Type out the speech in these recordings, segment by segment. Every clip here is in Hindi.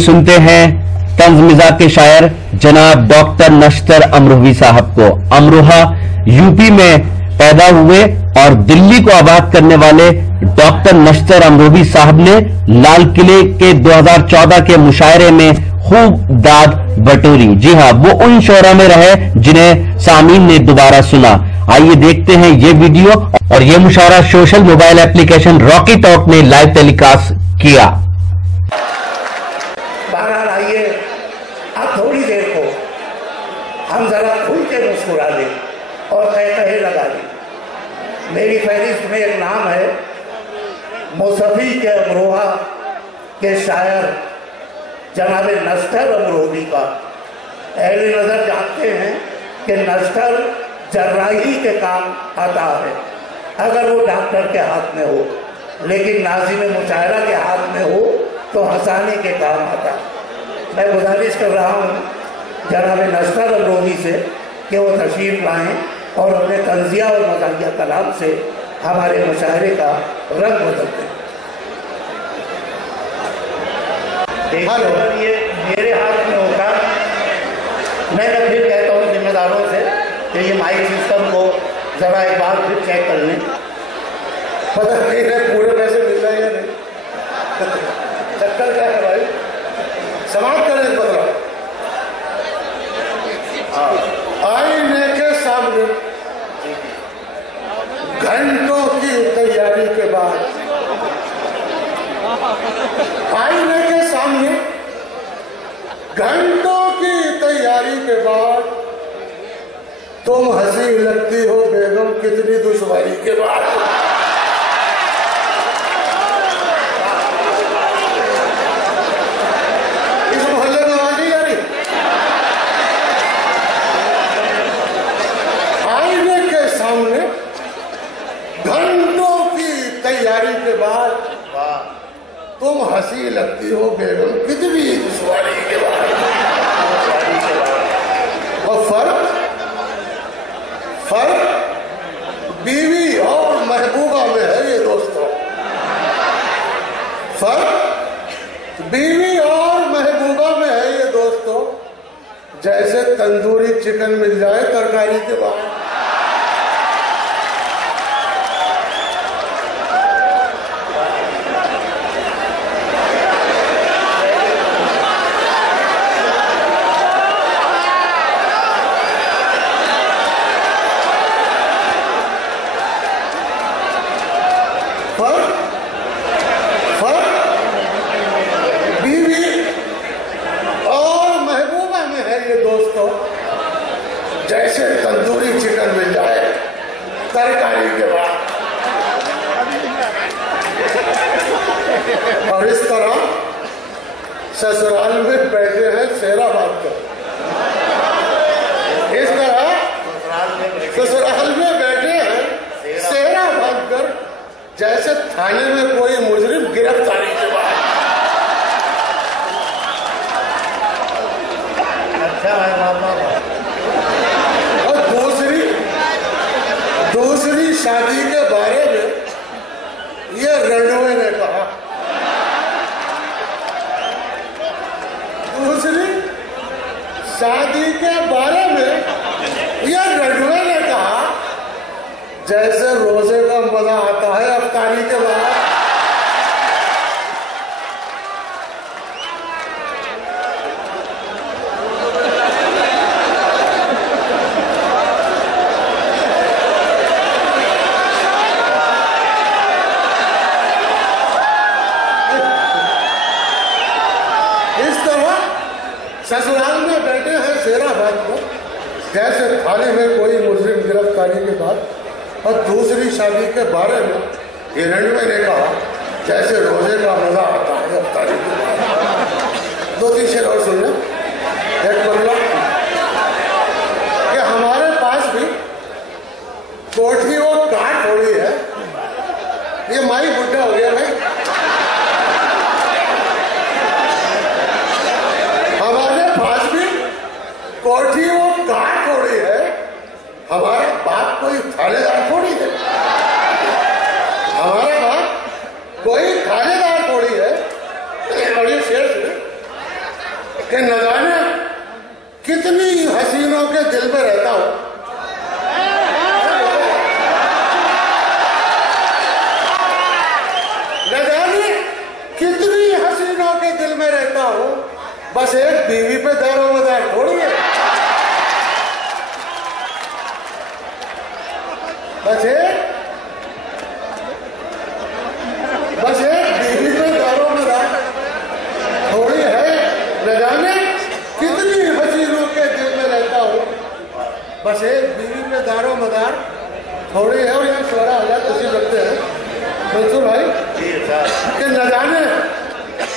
सुनते हैं तंज मिजाज के शायर जनाब डॉक्टर नश्तर अमरोही साहब को। अमरोहा यूपी में पैदा हुए और दिल्ली को आबाद करने वाले डॉक्टर नश्तर अमरोही साहब ने लाल किले के 2014 के मुशायरे में खूब दाद बटोरी। जी हां, वो उन शोरा में रहे जिन्हें सामीन ने दोबारा सुना। आइए देखते हैं ये वीडियो। और ये मुशायरा social mobile application Rocky Talk ने लाइव टेलीकास्ट किया। बहरहाल आइए अब थोड़ी देर को हम जरा खुल के मुस्कुरा लें और कहे लगा लें। मेरी फहरिस्त में एक नाम है मुसफ़ी के अमरोहा के शायर जनाब नश्तर अमरोही का। अहले नज़र जानते हैं कि नश्तर जर्राही के काम आता है अगर वो डॉक्टर के हाथ में हो, लेकिन नाज़िम मुशायरा के हाथ में हो तो हंसाने के काम आता है। मैं गुजारिश कर रहा हूँ जनाब नश्तर अमरोही से कि वो तशरीफ़ लाएँ और अपने तंज़िया और मज़ाहिया कलाम से हमारे मुशायरे का रंग बदलते हैं। अगर ये मेरे हाथ में होता, मैं फिर कहता हूँ जिम्मेदारों से कि ये माइक सिस्टम को ज़रा एक बार फिर चेक कर लें। पता नहीं है पूरे पैसे मिल रहे हैं या नहीं। चक्कर क्या है भाई, समाप्त करें बदला। आईने के सामने घंटों की तैयारी के बाद, आईने के सामने घंटों की तैयारी के बाद तुम हंसी लगती हो बेगम कितनी दुश्वारी के बाद। इस मोहल्ले में आवाज नहीं आ रही। आईने के सामने घंटों की तैयारी के बाद तुम हंसी लगती हो बेगम कितनी दुश्वारी के बाद। और फर्क बीवी और महबूबा में है ये दोस्तों। फर्क बीवी और महबूबा में है ये दोस्तों, जैसे तंदूरी चिकन मिल जाए तरकारी के बाद। जैसे तंदूरी चिकन मिल जाए तरकारी के बाद। और इस तरह ससुराल में बैठे हैं सेरा बांध कर। इस तरह ससुराल में बैठे हैं सेरा बांध कर, जैसे थाने में कोई मुजरिम गिरफ्तारी के बाद। अच्छा है मामा। दूसरी शादी के बारे में ये रणवे ने कहा। दूसरी शादी के बारे में ये रणवे ने कहा, जैसे रोजे का मजा आता है अफ्तारी के बाद। ससुराल में बैठे हैं शेरा बात को, जैसे थाने में कोई मुजरिम गिरफ्तारी के बाद। और दूसरी शादी के बारे में हिरण्मय ने कहा, जैसे रोजे का मजा आता है अफ्तारी के बाद। दो तीन शेर और सुन लें। एक बोला कि हमारे पास भी कोठी वो काट हो रही है। ये माई बुढ़ा हो गया भाई। कोठी वो काट थोड़ी है, हमारा बाप कोई थानेदार थोड़ी है। हमारा बाप कोई थानेदार थोड़ी है। और ये शेर कि न जाने कितनी हसीनों के दिल में रहता हूं। न जाने कितनी हसीनों के दिल में रहता हूं, बस एक बीवी पे दारोमदार थोड़ी है। बस एक बीवी पे दारोमदार थोड़ी है। न जाने कितनी हसीनों के दिल में रहता हूं, बस एक बीवी पे दारोमदार थोड़ी है। और यहाँ शोरा हालात उसी लगते हैं मंसूर भाई कि न जाने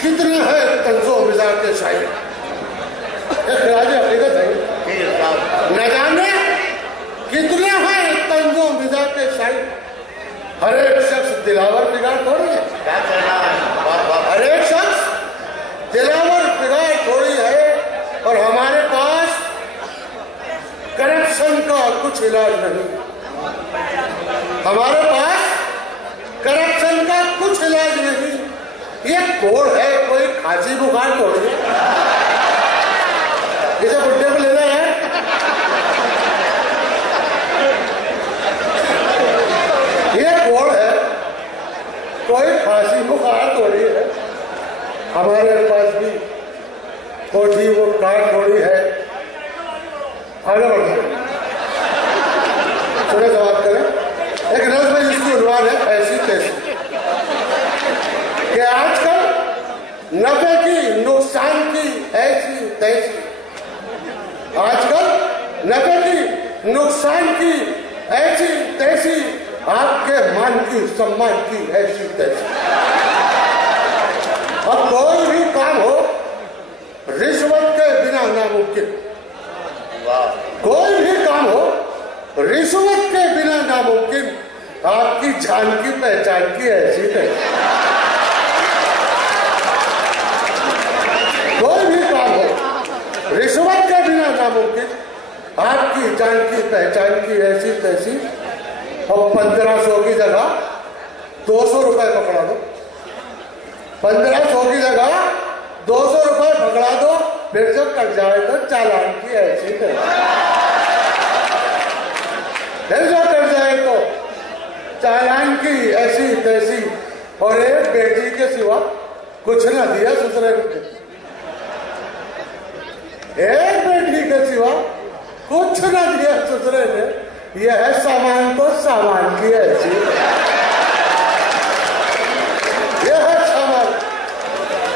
कितने हैं तंजो मिजाज के शायर। एक खिलाड़ी हकीकत है, न जाने कितने हैं तंजो मिजाज के शायर। हर एक शख्स दिलावर बिगाड़ थोड़ी है, हर एक शख्स दिलावर बिगाड़ थोड़ी है। और हमारे पास करप्शन का कुछ इलाज नहीं, हमारे पास करप्शन का कुछ इलाज नहीं। ये कोड है, कोई खांसी बुखार थोड़ी है, इसे बुड्ढे को लेना है। ये कोड है, कोई खांसी बुखार थोड़ी है। हमारे पास भी कोठी वो कार थोड़ी है। आगे बढ़ते हैं, थोड़ा जवाब करें। एक नज़्म में जिसकी उन्वान है ऐसी तैसी, कि आजकल नफे की नुकसान की ऐसी तैसी, आजकल नफे की नुकसान की ऐसी तैसी, आपके मान की सम्मान की ऐसी तैसी। अब कोई भी काम हो रिश्वत के बिना नामुमकिन, कोई भी काम हो रिश्वत के बिना नामुमकिन। आपकी जान की पहचान की ऐसी तैसी, कोई भी काम हो रिश्वत के बिना नामुमकिन। आपकी जान की पहचान की ऐसी तैसी। और 1500 की जगह 200 रुपए पकड़ा दो, 1500 की जगह 200 रुपए पकड़ा दो, फिर जब कट जाए तो चालान की ऐसी तैसी। फिर जो कट जाए तो चालान की ऐसी तैसी। और एक बेटी के सिवा कुछ न दिया ससुरे ने, एक बेटी के सिवा कुछ न दिया ससुरे ने। यह है सामान तो सामान की ऐसी, यह है सामान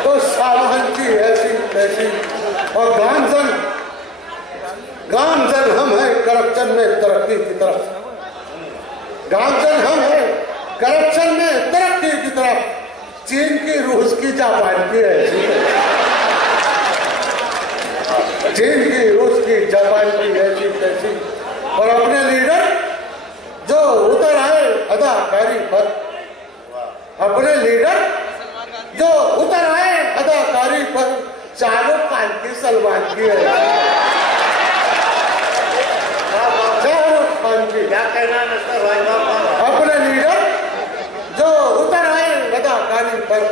तो सामान की ऐसी तैसी। और गामजन हम हैं करप्शन में तरक्की की तरफ, गामजन हम हैं करप्शन में तरक्की की तरफ। चीन की, रूस की, जापान की ऐसी, चीन की, रूस की, जापान की ऐसी तैसी। और अपने लीडर जो उतर आए अदाकारी पर, अपने लीडर जो उतर आए अदाकारी पर, शाहरुख खान की, सलमान की है, शाहरुख खान की। क्या कहना अपने लीडर जो उतर आए अदाकारी पर,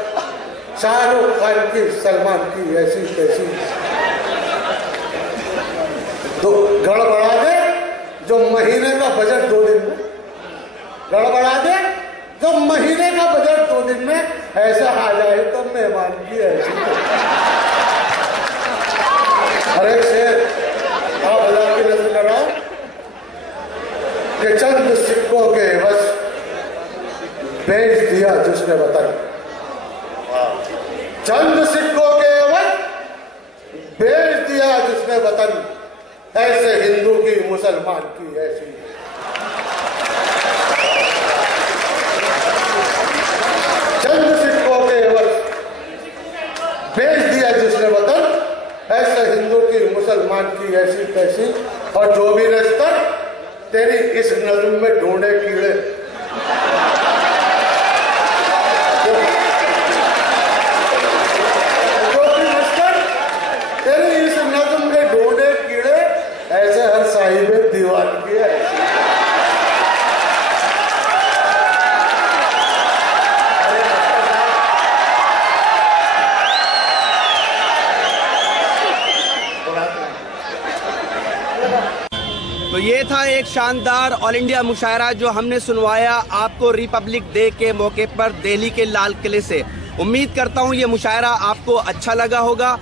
शाहरुख खान की, सलमान की ऐसी तैसी। तो गड़बड़ा दे जो महीने का बजट 2 दिन में, गड़बड़ा दे जो महीने का बजट 2 दिन में, ऐसा आ जाए तो मेहमान की ऐसी। अरे शेर आप अल्लाह की नजर कराओ कि चंद सिक्कों के बस बेच दिया जिसने वतन, चंद सिक्कों के बस बेच दिया जिसने वतन। ऐसे हिंदू की, मुसलमान की ऐसी। चंद सिक्कों के एवज बेच दिया जिसने वतन, ऐसे हिंदू की, मुसलमान की ऐसी तैसी। और जो भी नस्तर तेरी इस नज्म में ढूंढे कीड़े, जो भी नस्तर तेरी इस नज्म में ढूंढे कीड़े, ऐसे हर साहिब दीवान की है। तो ये था एक शानदार ऑल इंडिया मुशायरा जो हमने सुनवाया आपको रिपब्लिक डे के मौके पर दिल्ली के लाल किले से। उम्मीद करता हूँ ये मुशायरा आपको अच्छा लगा होगा।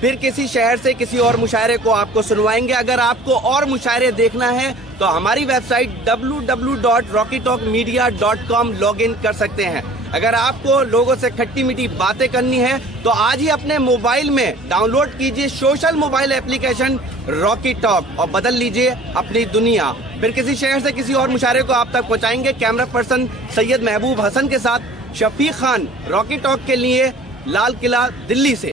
फिर किसी शहर से किसी और मुशायरे को आपको सुनवाएंगे। अगर आपको और मुशायरे देखना है तो हमारी वेबसाइट www.rockytalkmedia.com लॉगिन कर सकते हैं। अगर आपको लोगों से खट्टी मीठी बातें करनी है तो आज ही अपने मोबाइल में डाउनलोड कीजिए social mobile application Rocky talk और बदल लीजिए अपनी दुनिया। फिर किसी शहर से किसी और मुशायरे को आप तक पहुंचाएंगे। कैमरा पर्सन सैयद महबूब हसन के साथ शफीक खान, रॉकी टॉक के लिए, लाल किला, दिल्ली से।